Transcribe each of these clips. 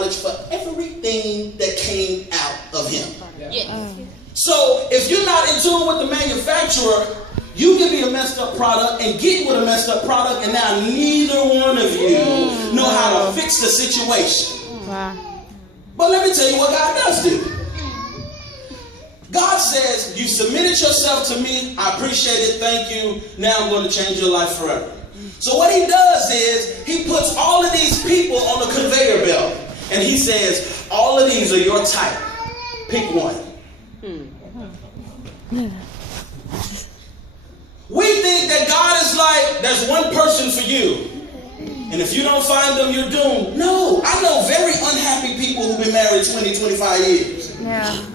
knowledge for everything that came out of him. Yes. So if you're not in tune with the manufacturer, you can be a messed up product and get with a messed up product, and now neither one of you know how to fix the situation. Wow. But let me tell you what God does do. God says, you submitted yourself to me. I appreciate it. Thank you. Now I'm going to change your life forever. So what he does is he puts all of these people on the conveyor belt. And he says, all of these are your type. Pick one. We think that God is like, there's one person for you. And if you don't find them, you're doomed. No, I know very unhappy people who've been married 20, 25 years. Yeah.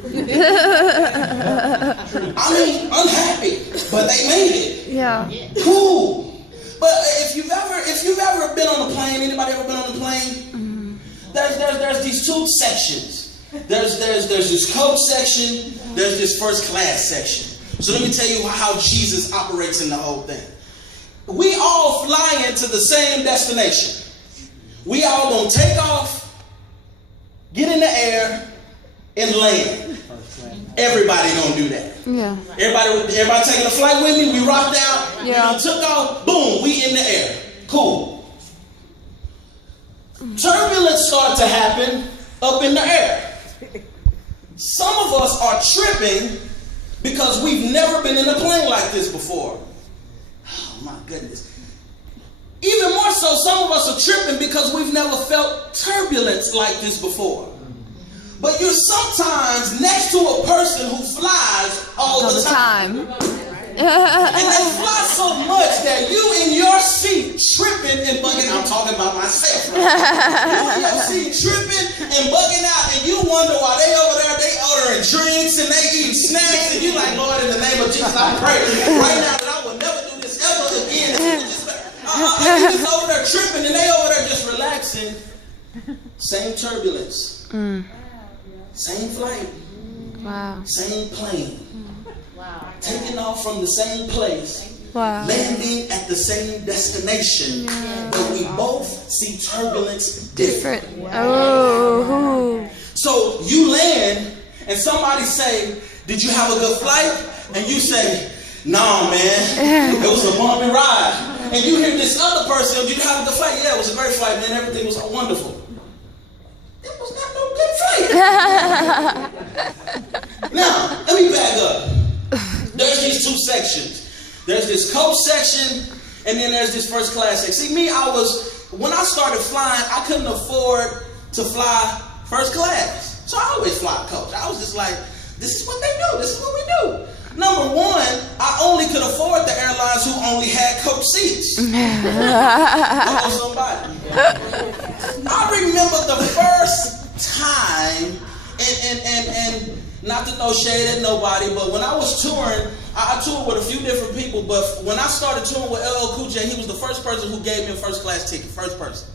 I mean, unhappy, but they made it. Yeah. Cool. But if you've ever been on a plane, anybody ever been on a plane? There's these two sections. There's this coach section. There's this first class section. So let me tell you how Jesus operates in the whole thing. We all fly into the same destination. We all gonna take off, get in the air, and land. Everybody gonna do that. Yeah. Everybody taking a flight with me. We rocked out. Yeah. We took off. Boom. We in the air. Cool. Turbulence started to happen up in the air. Some of us are tripping because we've never been in a plane like this before. Oh my goodness. Even more so, some of us are tripping because we've never felt turbulence like this before. But you're sometimes next to a person who flies all the time. And they fly so much that you in your seat tripping and bugging out. I'm talking about myself. Right? You in your seat tripping and bugging out, and you wonder why they over there, they ordering drinks and they eating snacks, and you like, Lord, in the name of Jesus, I pray right now that I will never do this ever again. And you just over there tripping and they over there just relaxing. Same turbulence. Same flight. Wow. Same plane. Wow. Taking off from the same place. Wow. Landing at the same destination. But we both see turbulence different. Oh. So you land and somebody say, did you have a good flight? And you say, no, man. It was a bumpy ride. And you hear this other person, did you have a good flight? Yeah, it was a great flight, man. Everything was wonderful. It was not no good flight. Now, let me back up. There's these two sections. There's this coach section, and then there's this first class section. See, when I started flying, I couldn't afford to fly first class. So I always fly coach. I was just like, this is what they do. This is what we do. Number one, I only could afford the airlines who only had coach seats. Oh, somebody. I remember the first time, and not to throw shade at nobody, but when I was touring, I toured with a few different people, but when I started touring with LL Cool J, he was the first person who gave me a first class ticket, first person.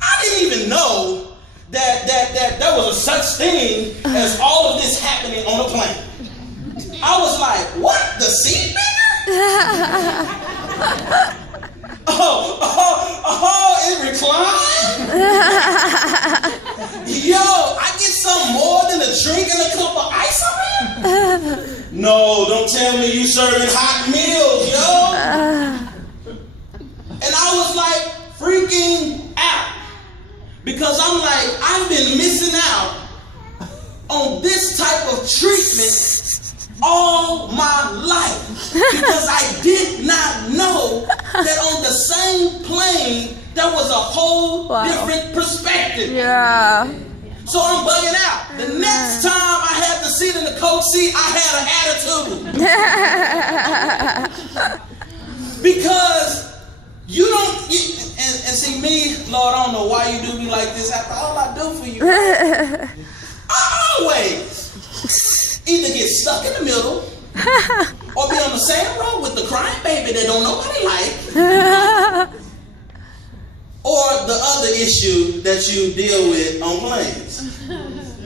I didn't even know that there was a such thing as all of this happening on a plane. I was like, what? The seat bigger? It reclined? Yo, I get something more than a drink and a cup of ice on here? No, don't tell me you serving hot meals, yo. And I was like freaking out. Because I'm like, I've been missing out on this type of treatment all my life. Because I did not know that on the same plane, there was a whole different perspective. Yeah. So I'm bugging out. The next time I had the seat in the coach seat, I had an attitude. Because you don't, and see me, Lord, I don't know why you do me like this after all I do for you. I always either get stuck in the middle or be on the same road with the crying baby that don't nobody like. Or the other issue that you deal with on planes.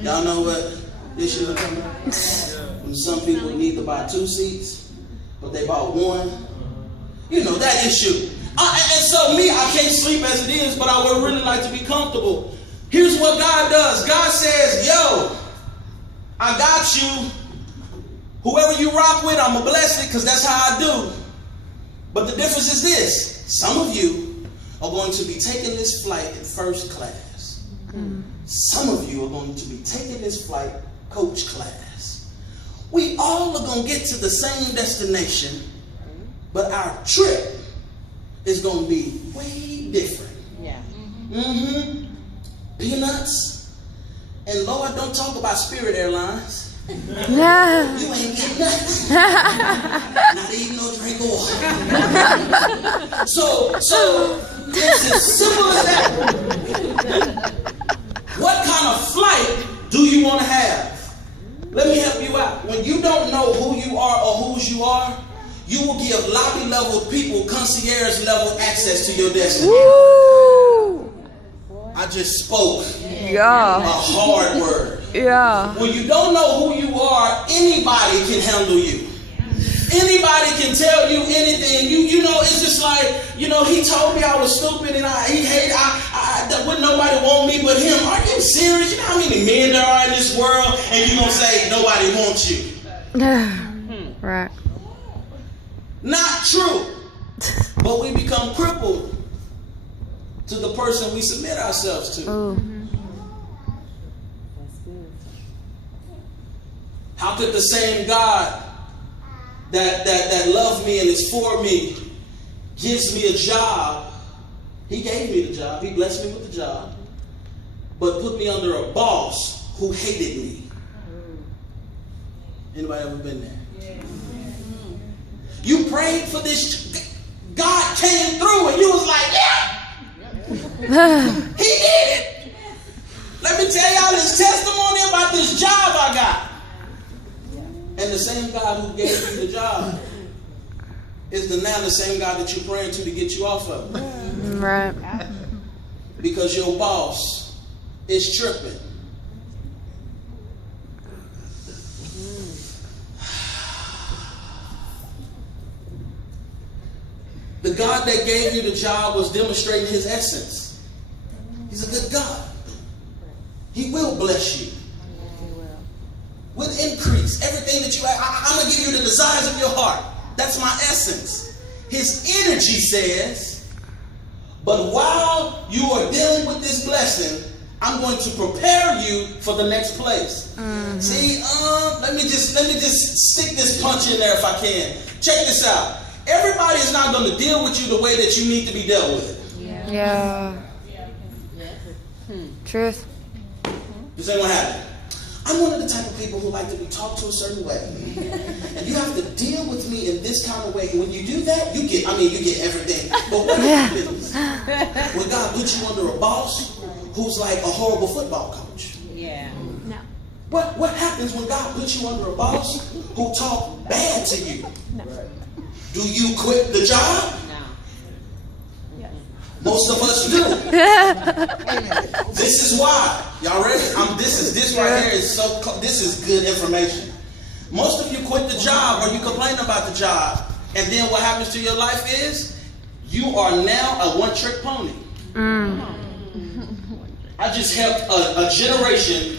Y'all know what issue I'm talking about? When some people need to buy 2 seats, but they bought 1. You know, that issue. And so me, I can't sleep as it is, but I would really like to be comfortable. Here's what God does. God says, yo, I got you. Whoever you rock with, I'm going to bless it because that's how I do. But the difference is this. Some of you are going to be taking this flight in first class. Some of you are going to be taking this flight coach class. We all are going to get to the same destination, but our trip is going to be way different. Yeah. Peanuts. And Lord, don't talk about Spirit Airlines. Yeah. You ain't getting nothing. Not even no drink of water. So it's as simple as that. What kind of flight do you want to have? Let me help you out. When you don't know who you are or whose you are, you will give lobby level people concierge level access to your destiny. Woo. I just spoke a Yeah. hard word. Yeah. When you don't know who you are, anybody can handle you. Anybody can tell you anything. You know, it's just like, you know, he told me I was stupid and he hated, that wouldn't nobody want me but him. Are you serious? You know how many men there are in this world? And you're going to say nobody wants you. Right. Not true. But we become crippled to the person we submit ourselves to. Ooh. How could the same God that loved me and is for me gives me a job? He gave me the job. He blessed me with the job. But put me under a boss who hated me. Anybody ever been there? Yeah. You prayed for this. God came through and you was like, yeah. He did it. Let me tell y'all this testimony about this job I got. And the same God who gave you the job is now the same God that you're praying to get you off of it. Right. Because your boss is tripping. The God that gave you the job was demonstrating his essence. He's a good God. He will bless you with increase. Everything that you have, I'm going to give you the desires of your heart. That's my essence. His energy says, but while you are dealing with this blessing, I'm going to prepare you for the next place. See, let me just stick this punch in there if I can. Check this out. Everybody is not going to deal with you the way that you need to be dealt with. Yeah. Truth. This ain't what happened. I'm one of the type of people who like to be talked to a certain way. And you have to deal with me in this kind of way. And when you do that, you get everything. But what happens when God puts you under a boss who's like a horrible football coach? Yeah. No. What happens when God puts you under a boss who talk bad to you? No. Do you quit the job? No. Most of us do. This is why. Y'all ready? This right here is this is good information. Most of you quit the job or you complain about the job, and then what happens to your life is you are now a one-trick pony. I just helped a generation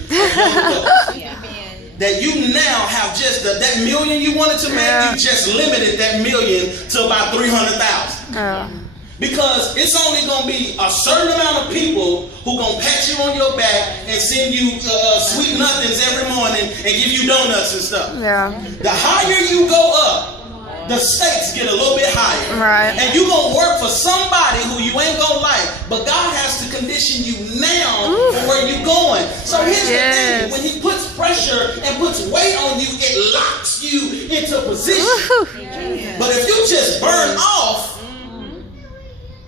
that you now have just that million you wanted to make, you just limited that million to about 300,000. Because it's only going to be a certain amount of people who going to pat you on your back and send you sweet nothings every morning and give you donuts and stuff. Yeah. The higher you go up, the stakes get a little bit higher. Right. And you're going to work for somebody who you ain't going to like. But God has to condition you now for where you're going. So here's the thing. When he puts pressure and puts weight on you, it locks you into position. But if you just burn off,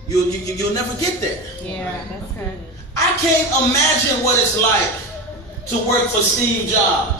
you'll never get there. Yeah, that's good. I can't imagine what it's like to work for Steve Jobs.